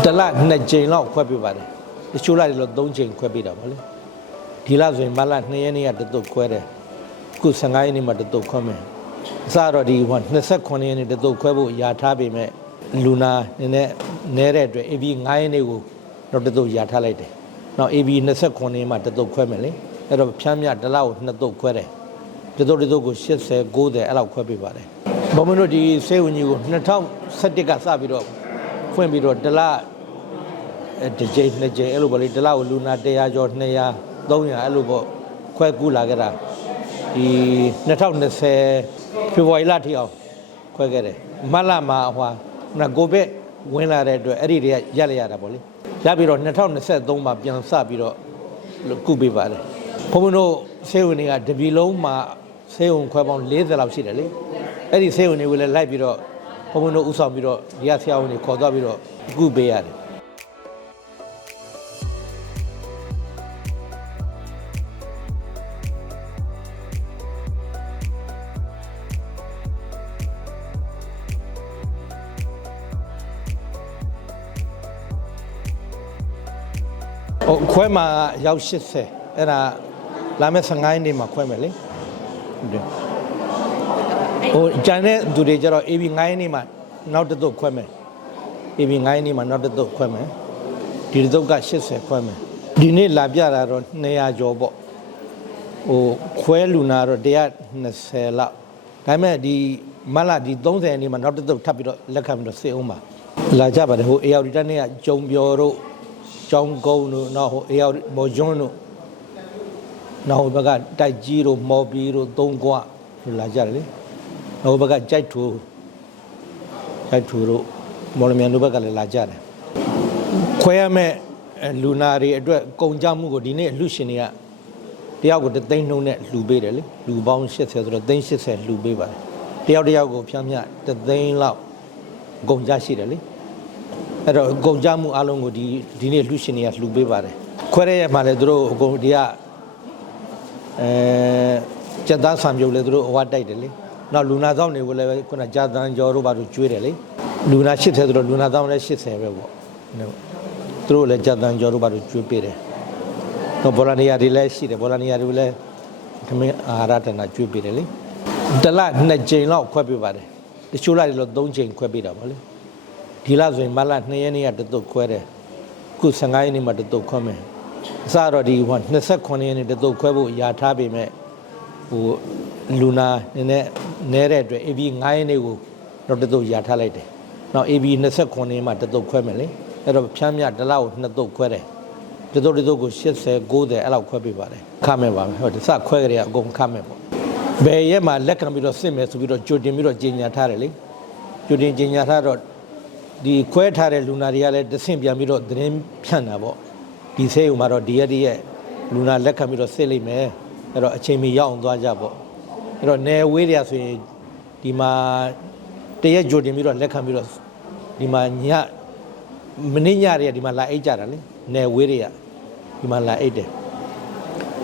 တစ်လနှစ်ကြိမ်လောက်ခွဲပြပါတယ်တချို့လိုက်တော့သုံးကြိမ်ခွဲပြတာပါလေဒီလဆိုရင်မလ2ရက်နေ့ကတစ်တုတ်ခွဲတယ်အခု15ရက်နေ့မှတစ်တုတ်ခွဲမယ်အစတော့ဒီဟို29ရက်နေ့တစ်တုတ်ခွဲဖို့ယာထားပေမဲ့လူနာနည်းနည်းနဲတဲ့အတွက် AB 9ရက်နေ့ကိုတော့တစ်တုတ်ယာထားလိုက်တယ်နောက် AB 29ရက်မှတစ်တုတ်ခွဲမယ်လေအဲ့တော့ဖြမ်းမြတစ်လကိုနှစ်တုတ်ခွဲတယ်တစ်တုတ်တစ်တုတ်ကို80 90အဲ့လောက်ခွဲပြပါတယ်ဘုံမတို့ဒီစေဝကြီးကို2017ကစပြီးတော့ ဖွင့်ပြီးတော့တစ်လအဲတစ်ကြိမ်နှစ်ကြိမ်အဲ့လိုပေါ့လေတစ်လောက်လူနာ100ကျော်200 300အဲ့လိုပေါ့ခွဲကူးလာကြတာဒီ2020ဖေဖော်ဝါရီလထိအောင်ခွဲခဲ့တယ်မတ်လမှာဟိုနာကိုဗစ်ဝင်လာတဲ့အတွက်အဲ့ဒီတွေကရက်လိုက်ရတာပေါ့လေရပြီးတော့2023မှာပြန်စပြီးတော့ကုပေးပါတယ်ဘုံဘုံတို့ဆေးဝင်တွေကတပြီလုံးမှာဆေးဝင်ခွဲပေါင်း40လောက်ရှိတယ်လေအဲ့ဒီဆေးဝင်တွေကိုလည်းလိုက်ပြီးတော့ ဘုံဘုံတို့ဥဆောင်ပြီးတော့ဒီကဆရာဝန်တွေခေါ်သွားပြီးတော့ကုပေးရတယ်ဟိုခွဲမှာရောက်80အဲ့ဒါလာမယ့်15ရက်နေ့မှာခွဲမယ်လေဟုတ်တယ် ဟိုဂျန်တဲ့သူတွေကျတော့ AB 9ရက်နေ့မှာနောက်တစ်သုတ်ခွဲမယ် AB 9ရက်နေ့မှာနောက်တစ်သုတ်ခွဲမယ်ဒီတစ်သုတ်က80ခွဲမယ်ဒီနေ့လာပြတာတော့200ကျော်ပေါ့ဟိုခွဲလူနာတော့120လောက်ဒါပေမဲ့ဒီမတ်လာဒီ30ရက်နေ့မှာနောက်တစ်သုတ်ထပ်ပြီးတော့လက်ခံပြီးတော့စစ်အောင်ပါလာကြပါတယ်ဟို AR တက်နေ့ကကြုံပြော်တို့ကျောင်းကုန်းတို့နောက်ဟိုအေရောက်မော်ကျွန်းတို့နောက်ဟိုဘက်ကတိုက်ကြီးတို့မော်ပီတို့သုံးကွလို့လာကြတယ်လေနောက် ဟိုဘက်ကကြိုက်ထူကြိုက်ထူတို့မော်လမြိုင်တို့ဘက်ကလည်းလာကြတယ်ခွဲရမဲ့အဲလူနာတွေအတွက်ကုန်ကြမှုကိုဒီနေ့လူရှင်တွေကတယောက်ကိုတစ်သိန်းနှုန်းနဲ့လှူပေးတယ်လေလူပေါင်း80ဆိုတော့သိန်း80လှူပေးပါတယ်တယောက်တယောက်ကိုဖြန်းမြတစ်သိန်းလောက်ကုန်ကြရှိတယ်လေအဲ့တော့အကုန်ကြမှုအလုံးကိုဒီဒီနေ့လှူရှင်တွေကလှူပေးပါတယ်ခွဲရရမှာလည်းသူတို့အကုန်ဒီကအဲစက်သားဆံပြုတ်လည်းသူတို့အဝတ်တိုက်တယ်လေ နောက်လူနာဆောင်တွေကိုလည်းခုနဂျာတန်ကျော်တို့ဘာတို့ကျွေးတယ်လေလူနာ80ဆိုတော့လူနာဆောင်လည်း80ပဲပေါ့ဟုတ်သူတို့လည်းဂျာတန်ကျော်တို့ဘာတို့ကျွေးပေးတယ်တော့ဘောလနီယာတွေလည်းရှိတယ်ဘောလနီယာတွေလည်းသမင်းအာဟာရတနာကျွေးပေးတယ်လေတစ်လနှစ်ကြိမ်လောက်ခွဲပေးပါတယ်တချို့လိုက်တော့၃ကြိမ်ခွဲပေးတာပါလေဒီလဆိုရင်မလ2ရက်နေ့ကတတုတ်ခွဲတယ်အခု15ရက်နေ့မှတတုတ်ခွဲမယ်အစတော့ဒီဟို29ရက်နေ့တတုတ်ခွဲဖို့ယာထားပေမဲ့ဟို လူနာနည်းနည်းနဲတဲ့အတွက် AB 9ရက်နေ့ကိုတော့တတုတ်ယာထားလိုက်တယ်နောက် AB 29ရက်မှတတုတ်ခွဲမယ်လေအဲ့တော့ဖြမ်းမြတစ်လောက်နှစ်တုတ်ခွဲတယ်တတုတ်တတုတ်ကို80 90အဲ့လောက်ခွဲပေးပါတယ်ခမယ်ပါမယ်ဟုတ်တယ်စခွဲကြရအကုန်ခမယ်ပေါ့ဘယ်ရက်မှလက်ခံပြီးတော့စစ်မယ်ဆိုပြီးတော့ကြိုတင်ပြီးတော့ကြီးညာထားတယ်လေကြိုတင်ကြီးညာထားတော့ဒီခွဲထားတဲ့လူနာတွေကလည်းတဆင့်ပြန်ပြီးတော့သတင်းဖြန့်တာပေါ့ဒီဆေးရုံမှာတော့ဒီရက်ဒီရက်လူနာလက်ခံပြီးတော့စစ်လိုက်မယ်အဲ့တော့အချိန်မီရောက်အောင်သွားကြပေါ့ အဲ့တော့နယ်ဝေးတွေကဆိုရင်ဒီမှာတရက်ကြိုတင်ပြီးတော့လက်ခံပြီးတော့ဒီမှာညမနေ့ညတွေကဒီမှာလာအိတ်ကြတာလေနယ်ဝေးတွေကဒီမှာလာအိတ်တယ်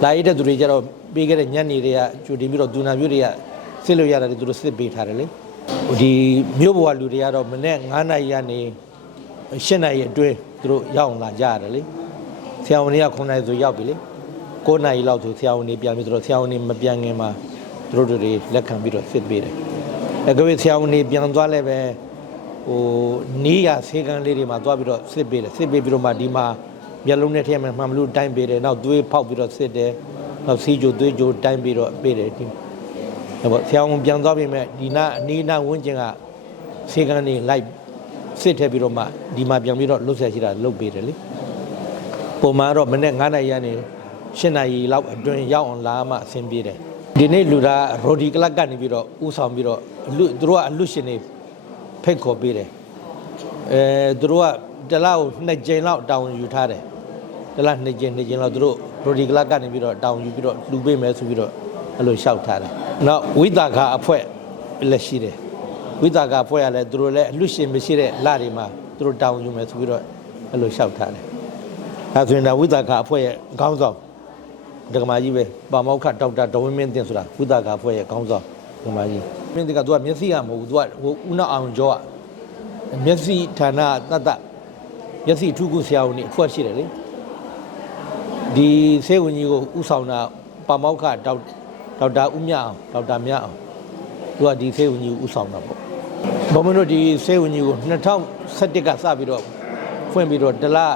လာအိတ်တဲ့သူတွေကြတော့ပေးခဲ့တဲ့ညနေတွေကကြိုတင်ပြီးတော့ဒူနာမျိုးတွေကစစ်လို့ရတယ်သူတို့စစ်ပေးထားတယ်လေဟိုဒီမြို့ဘဝလူတွေကတော့မနေ့9နာရီကနေ10နာရီအတွင်းသူတို့ရောက်အောင်လာကြရတယ်လေဆရာဝန်တွေက9နာရီဆိုရောက်ပြီလေ9နာရီလောက်ဆိုဆရာဝန်တွေပြန်ပြီးသူတို့ဆရာဝန်တွေမပြန်ခင်မှာ သူတို့တွေလက်ခံပြီးတော့စစ်ပေးတယ်အဲကြွေးဆရာဝန်တွေပြန်သွားလဲပဲဟိုနီးရဆေးကန်းလေးတွေမှာသွားပြီးတော့စစ်ပေးတယ်စစ်ပေးပြီးတော့မှဒီမှာမျက်လုံးနဲ့ထည့်မှမှန်မလို့တိုင်းပေးတယ်နောက်သွေးဖောက်ပြီးတော့စစ်တယ်နောက်စီးကြိုသွေးကြိုတိုင်းပြီးတော့ပေးတယ်ဒီဟုတ်ပါဆရာဝန်ပြန်သွားပြီမဲ့ဒီနာအနီးနာဝန်းကျင်ကဆေးကန်းတွေလိုက်စစ်ထည့်ပြီးတော့မှဒီမှာပြန်ပြီးတော့လှုပ်ဆက်ရှိတာလှုပ်ပေးတယ်လေပုံမှန်တော့မနေ့9နာရီကနေ10နာရီလောက်အတွင်းရောက်အောင်လာမှအဆင်ပြေတယ် ဒီနေ့လူသားရိုဒီကလပ်ကနေပြီးတော့ဥဆောင်ပြီးတော့အလူသူတို့ကအလူရှင်တွေဖိတ်ခေါ်ပေးတယ်အဲသူတို့ကတစ်လောက်နှစ်ကြိမ်လောက်တောင်းယူထားတယ်တစ်လောက်နှစ်ကြိမ်နှစ်ကြိမ်လောက်သူတို့ရိုဒီကလပ်ကနေပြီးတော့တောင်းယူပြီးတော့လှူပေးမယ်ဆိုပြီးတော့အဲ့လိုလျှောက်ထားတယ်။နောက်ဝိတာခအဖွဲ့လည်းရှိတယ်။ဝိတာခအဖွဲ့ကလည်းသူတို့လည်းအလူရှင်မရှိတဲ့လတွေမှာသူတို့တောင်းယူမယ်ဆိုပြီးတော့အဲ့လိုလျှောက်ထားတယ်။ဒါဆိုရင်ဒါဝိတာခအဖွဲ့ရဲ့ခေါင်းဆောင် ဒကမာကြီးပဲပါမောက္ခဒေါက်တာဒေါ်ဝင်းမင်းတင်ဆိုတာဝိတာခအဖွဲ့ရဲ့ခေါင်းဆောင်ဒကမာကြီး။မင်းတကသူကမျက်စိကမဟုတ်ဘူးသူကဟိုဦးနောက်အောင်ကျော်ကမျက်စိဌာနတတ်တမျက်စိထူးကုဆရာဝန်ကြီးအဖွဲ့ရှိတယ်လေဒီဆေးဝန်ကြီးကိုဥဆောင်တာပါမောက္ခဒေါက်ဒေါက်တာဦးမြအောင်ဒေါက်တာမြအောင်သူကဒီဆေးဝန်ကြီးကိုဥဆောင်တာပေါ့ဘုံမတို့ဒီဆေးဝန်ကြီးကို2017ကစပြီးတော့ဖွင့်ပြီးတော့တစ်လအဲ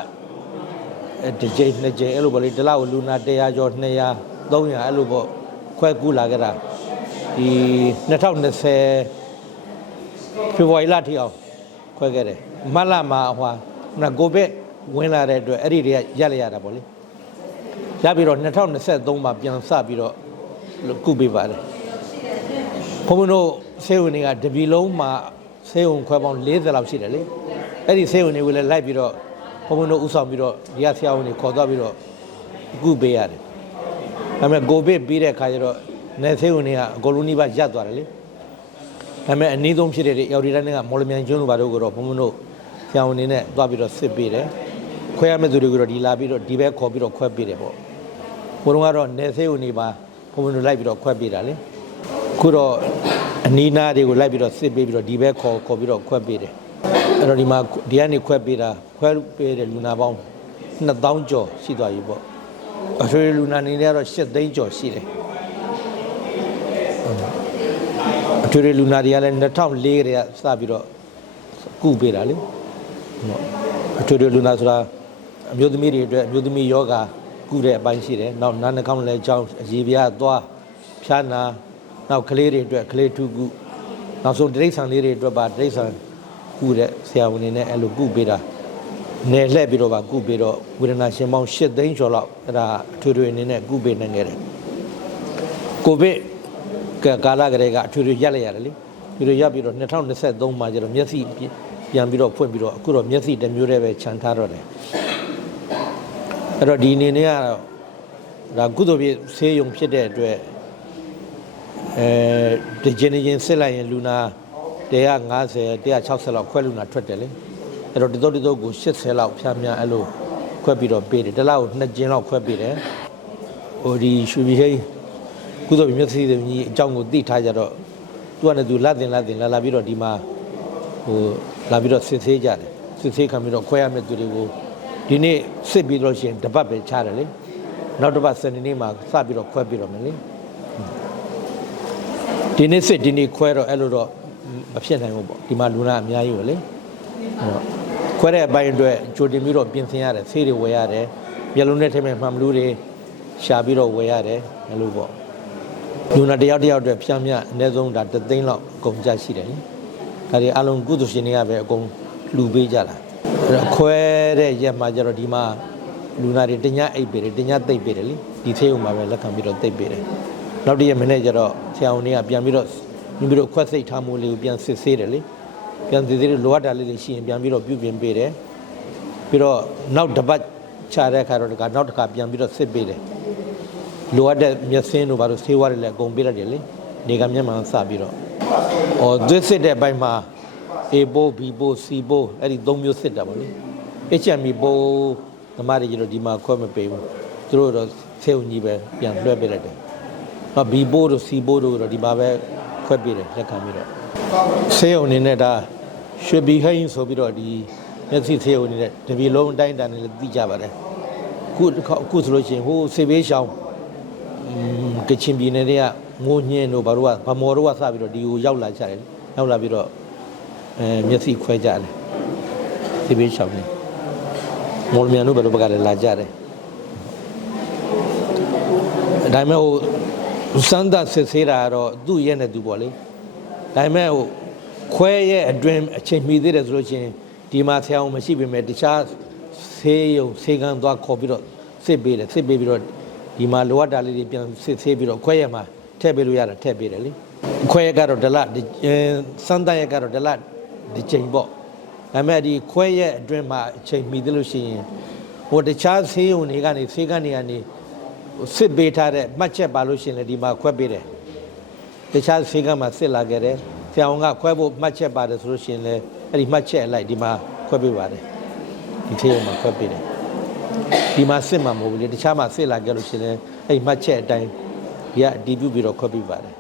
တစ်ကြိမ်နှစ်ကြိမ်အဲ့လိုပေါ့လေတစ်လကိုလူနာ100ကျော်200 300အဲ့လိုပေါ့ခွဲကူးလာကြတာဒီ2020ဖေဖော်ဝါရီလထိအောင်ခွဲခဲ့တယ်မတ်လမှာဟိုဟာကိုဗစ်ဝင်လာတဲ့အတွက်အဲ့ဒီတွေကရက်လိုက်ရတာပေါ့လေရပြီးတော့2023မှာပြန်စပြီးတော့ကုပေးပါတယ်ဘုံဘုံတို့ဆေးဝင်တွေကတပြီလုံးမှာဆေးဝင်ခွဲပေါင်း40လောက်ရှိတယ်လေအဲ့ဒီဆေးဝင်တွေကိုလည်းလိုက်ပြီးတော့ ဘုံဘုံတို့ဥဆောင်ပြီးတော့ဒီကဆရာဝန်တွေခေါ်သွားပြီးတော့ကုပေးရတယ်ဒါပေမဲ့ကိုဗစ်ပြီးတဲ့အခါကျတော့နေဆေးဝင်တွေကအကုန်လုံးနှိပါရပ်သွားတယ်လေဒါပေမဲ့အနည်းဆုံးဖြစ်တဲ့ရောက်ဒီတိုင်းကမော်လမြိုင်ကျွန်းလိုဘာတို့ကိုတော့ဘုံဘုံတို့ဆရာဝန်နေနဲ့သွားပြီးတော့စစ်ပေးတယ်ခွဲရမယ့်သူတွေကိုတော့ဒီလာပြီးတော့ဒီဘက်ခေါ်ပြီးတော့ခွဲပေးတယ်ပေါ့ဘုံကတော့နေသေးဦးနေပါဘုံဘုံတို့လိုက်ပြီးတော့ခွဲပေးတာလေခုတော့အနီးနားတွေကိုလိုက်ပြီးတော့စစ်ပေးပြီးတော့ဒီဘက်ခေါ်ခေါ်ပြီးတော့ခွဲပေးတယ်အဲ့တော့ဒီမှာဒီကနေခွဲပေးတာ ခွဲပေးတဲ့လူနာပေါင်း2000ကျော်ရှိသွားပြီပေါ့အထွေထွေလူနာနေနဲ့ကတော့8သိန်းကျော်ရှိတယ်အထွေထွေလူနာတွေကလည်း2004ကတည်းကစပြီးတော့ကုပေးတာလေဟုတ်အထွေထွေလူနာဆိုတာအမျိုးသမီးတွေအတွက်အမျိုးသမီးယောဂကုတဲ့အပိုင်းရှိတယ်နောက်နားနှာခေါင်းလည်းအကြောင်းအရေးပြားသွားဖြားနာနောက်ကလေးတွေအတွက်ကလေးထုကုနောက်ဆုံးတိရစ္ဆာန်လေးတွေအတွက်ပါတိရစ္ဆာန်ကုတဲ့ဆရာဝန်တွေနဲ့အဲ့လိုကုပေးတာ နယ်လှည့်ပြီးတော့ပါကုပေးတော့ဝေဒနာရှင်ပေါင်း8သိန်းကျော်လောက်အဲ့ဒါအထွေထွေအနေနဲ့ကုပေးနိုင်ခဲ့တယ်ကိုဗစ်ကကာလကလေးကအထွေထွေရက်လိုက်ရတယ်လေဒီလိုရက်ပြီးတော့2023မှာကျတော့မျက်စိပြန်ပြီးတော့ဖွင့်ပြီးတော့အခုတော့မျက်စိတစ်မျိုးတည်းပဲခြံထားတော့တယ်အဲ့တော့ဒီအနေနဲ့ကတော့ဒါကုသိုလ်ပြည့်ဆေးရုံဖြစ်တဲ့အတွက်အဲဒီဂျင်းချင်းစစ်လိုက်ရင်လူနာ150 160လောက်ခွဲလူနာထွက်တယ်လေ အဲ့တော့ဒီတော့ဒီတော့ကို80လောက်ဖြားများအဲ့လိုခွဲပြီးတော့ပေးတယ်တစ်လောက်နှစ်ကျင်းလောက်ခွဲပေးတယ်ဟိုဒီရွှေပြည်ဟိန်းကုသိုလ်မြတ်စီသမီးအကြောင်းကိုသိထားကြတော့သူကလည်းသူလက်တင်လက်တင်လာလာပြီးတော့ဒီမှာဟိုလာပြီးတော့စစ်ဆေးကြတယ်စစ်ဆေးခံပြီးတော့ခွဲရမယ့်သူတွေကိုဒီနေ့စစ်ပြီးတော့ရှိရင်တပတ်ပဲချတယ်လေနောက်တစ်ပတ်စနေနေ့မှာစပြီးတော့ခွဲပြီးတော့မယ်လေဒီနေ့စစ်ဒီနေ့ခွဲတော့အဲ့လိုတော့မဖြစ်နိုင်ဘူးပေါ့ဒီမှာလူနာအများကြီးပဲလေအဲ့တော့ ခွဲတဲ့အပိုင်းအတွက်ကြိုတင်ပြီးတော့ပြင်ဆင်ရတယ်ဆေးတွေဝယ်ရတယ်မျက်လုံးနဲ့ထိမဲ့မှန်ဘလူးတွေရှာပြီးတော့ဝယ်ရတယ်အဲ့လိုပေါ့လူနာတစ်ယောက်တစ်ယောက်အတွက်ဖြန့်မြအနည်းဆုံးဒါတစ်သိန်းလောက်အကုန်ကြရှိတယ်လေဒါတွေအလုံးကုသရှင်တွေကပဲအကုန်လူပေးကြတာအဲ့တော့ခွဲတဲ့ရက်မှာကျတော့ဒီမှာလူနာတွေတညအိပ်ပေးတယ်တညသိပ်ပေးတယ်လေဒီသေးုံမှာပဲလက်ခံပြီးတော့သိပ်ပေးတယ်နောက်တစ်ရက်မနေ့ကျတော့ဆရာဝန်တွေကပြန်ပြီးတော့မိပြီးတော့ခွက်စိတ်ထားမှုလေးကိုပြန်စစ်ဆေးတယ်လေ ပြန်စစ်ဆေးတယ်လိုအပ်တာလေးတွေရှိရင်ပြန်ပြီးတော့ပြုပြင်ပေးတယ်ပြီးတော့နောက်တစ်ပတ်ခြားတဲ့အခါတော့ဒီကနောက်တစ်ခါပြန်ပြီးတော့စစ်ပေးတယ်လိုအပ်တဲ့မျက်စင်းတို့ဘာလို့ဆေးဝါးတွေလည်းအကုန်ပေးရတယ်လေနေကမျက်မှန်စပြီးတော့ဩသွေးစစ်တဲ့ဘက်မှာ A ပိုး B ပိုး C ပိုးအဲ့ဒီသုံးမျိုးစစ်တာပေါ့လေ HMB ပိုးသမားတွေကျတော့ဒီမှာခွဲမပေးဘူးသူတို့တော့ဆေးဦးကြီးပဲပြန်လွှဲပေးလိုက်တယ်နောက် B ပိုးတို့ C ပိုးတို့တော့ဒီမှာပဲခွဲပေးတယ်လက်ခံပြီးတော့ ဆေးုံအနေနဲ့ဒါရွှေဘီဟိန်းဆိုပြီးတော့ဒီမျက်စိဆေးုံအနေနဲ့တပြီလုံးအတိုင်းအတန်နဲ့လည်းသိကြပါတယ်ခုတစ်ခါအခုဆိုလို့ရှိရင်ဟိုဆေးဘေးရှောင်းอืมကချင်ပြည်နယ်တွေကငိုညင်းတို့ဘာတို့ကဗမော်တို့ကစပြီးတော့ဒီကိုရောက်လာကြတယ်ရောက်လာပြီးတော့အဲမျက်စိခွဲကြတယ်ဒီဘေးရှောင်းနေမော်လမြိုင်တို့ဘယ်လိုဘက်ကလည်းလာကြတယ်ဒါပေမဲ့ဟိုစမ်းသပ်စစ်ဆေးတာကတော့သူ့ရဲ့နဲ့သူပေါ့လေ ဒါပေမဲ့ဟိုခွဲရဲ့အတွင်းအချိန်မီသေးတယ်ဆိုလို့ချင်းဒီမှာဆရာအောင်မရှိပေမဲ့တခြားဆေးရုံဆေးကန်းသွားခေါ်ပြီးတော့စစ်ပေးတယ်စစ်ပေးပြီးတော့ဒီမှာလိုအပ်တာလေးတွေပြန်စစ်ဆေးပြီးတော့ခွဲရမှာထည့်ပေးလို့ရတာထည့်ပေးတယ်လေခွဲရကတော့ဒလဒီအဲစမ်းတမ်းရကတော့ဒလဒီချိန်ပေါ့ဒါပေမဲ့ဒီခွဲရအတွင်းမှာအချိန်မီသေးလို့ရှိရင်ဟိုတခြားဆေးရုံတွေကနေဆေးကနေကနေဟိုစစ်ပေးထားတဲ့မှတ်ချက်ပါလို့ရှိရင်လည်းဒီမှာခွဲပေးတယ် တခြားဆေးကမှာစစ်လာခဲ့တယ်ဆရာဝန်ကခွဲဖို့မှတ်ချက်ပါတယ်ဆိုလို့ရှိရင်လည်းအဲ့ဒီမှတ်ချက်အလိုက်ဒီမှာခွဲပေးပါတယ်ဒီဆေးရုံမှာခွဲပေးတယ်ဒီမှာစစ်မှာမဟုတ်ဘူးလေတခြားမှာစစ်လာကြလို့ရှိရင်လည်းအဲ့ဒီမှတ်ချက်အတိုင်းဒီကအတီးပြုပြီးတော့ခွဲပြပါတယ်